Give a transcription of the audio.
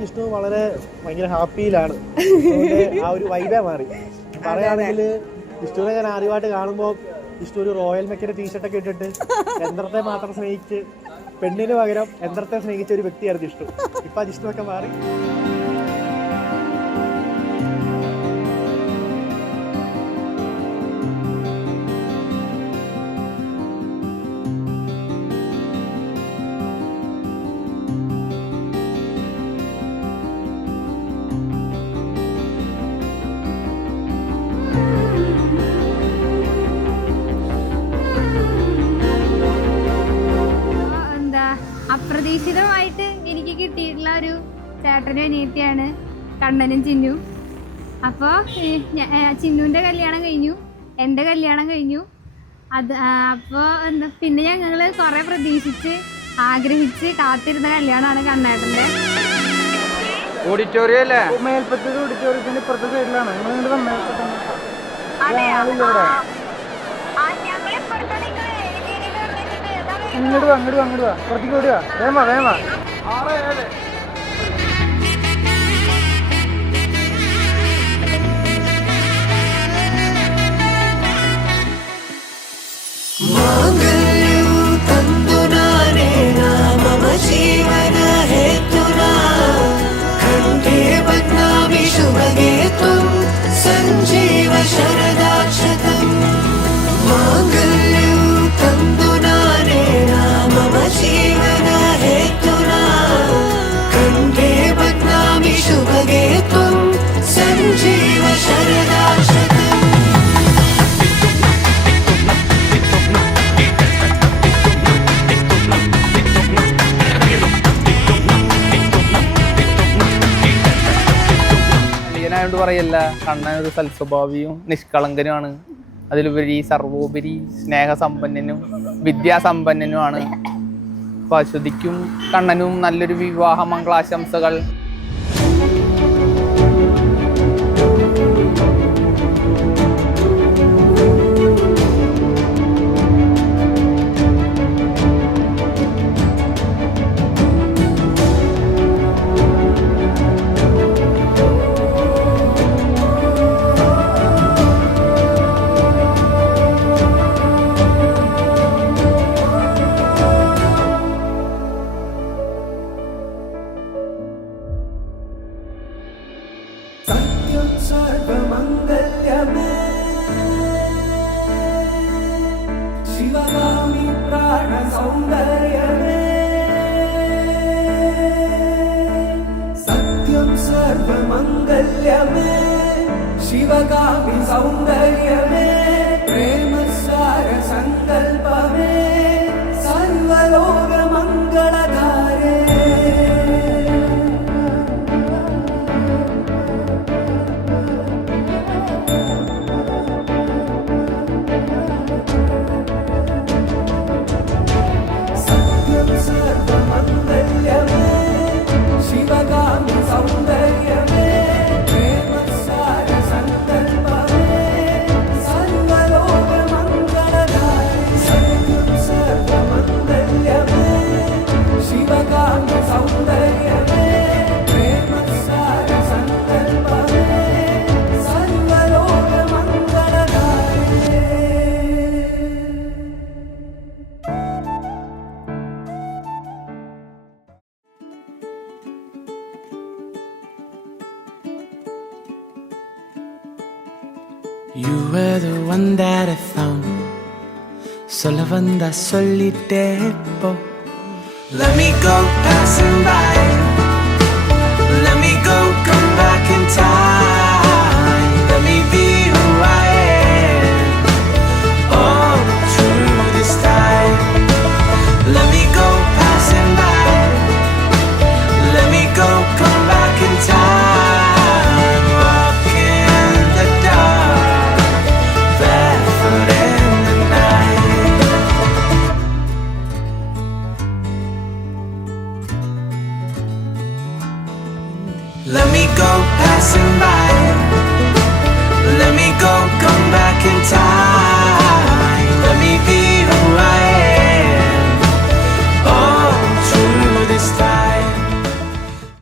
ജിഷ്ണു വളരെ ഭയങ്കര ഹാപ്പിയിലാണ്. ആ ഒരു വൈബേ മാറി. പറയുകയാണെങ്കിൽ ജിഷ്ണുവിനെ ഞാൻ ആദ്യമായിട്ട് കാണുമ്പോൾ ജിഷ്ണു ഒരു റോയൽ മെക്കിന്റെ ടീഷർട്ടൊക്കെ ഇട്ടിട്ട് യന്ത്രത്തെ മാത്രം സ്നേഹിച്ച് പെണ്ണിന് പകരം യന്ത്രത്തെ സ്നേഹിച്ച ഒരു വ്യക്തിയായിരുന്നു ജിഷ്ണു. ഇപ്പൊ ജിഷ്ണു ഒക്കെ മാറി. അപ്രതീക്ഷിതമായിട്ട് എനിക്ക് കിട്ടിയിട്ടുള്ള ഒരു ചേട്ടനും അനിയത്തിയാണ് കണ്ണനും ചിന്നു. അപ്പോൾ ചിന്നുവിൻ്റെ കല്യാണം കഴിഞ്ഞു, എൻ്റെ കല്യാണം കഴിഞ്ഞു. അപ്പോൾ പിന്നെ ഞങ്ങൾ കുറേ പ്രതീക്ഷിച്ച് ആഗ്രഹിച്ച് കാത്തിരുന്ന കല്യാണമാണ് കണ്ണേട്ടൻ്റെ. ഓഡിറ്റോറിയം അല്ലേ? മേൽപ്പത്തെ ഓഡിറ്റോറിയത്തിന്റെ ഇപ്പുറത്തെ സൈഡിലാണ്. അങ്ങോട്ട് വാ പുറത്തേക്ക് ഓടുക. വേമ 6-7 संजीव शरदाक्षतम् मांगल्यं तन्तुना नेना मम जीवन हेतुना कण्ठे बध्नामि शुभगे त्वं संजीव शरदाक्षतम्. ായോണ്ട് പറയല്ല, കണ്ണൻ ഒരു സൽസ്വഭാവിയും നിഷ്കളങ്കനുമാണ്. അതിലുപരി സർവോപരി സ്നേഹസമ്പന്നനും വിദ്യാസമ്പന്നനുമാണ്. അപ്പോൾ അശ്വതിക്കും കണ്ണനും നല്ലൊരു വിവാഹ മംഗളാശംസകൾ. सर्वमङ्गल्यमे शिवगामि प्राणसौन्दर्यमे सत्यं सर्वमङ्गल्यमे Sivagami सौन्दर्यमे प्रेमसार सङ्कल्पमे सर्वलोकमङ्गलधारे You were the one that I found. Sola vanda solitepo. Let me go passing by. Let me go, come back in time.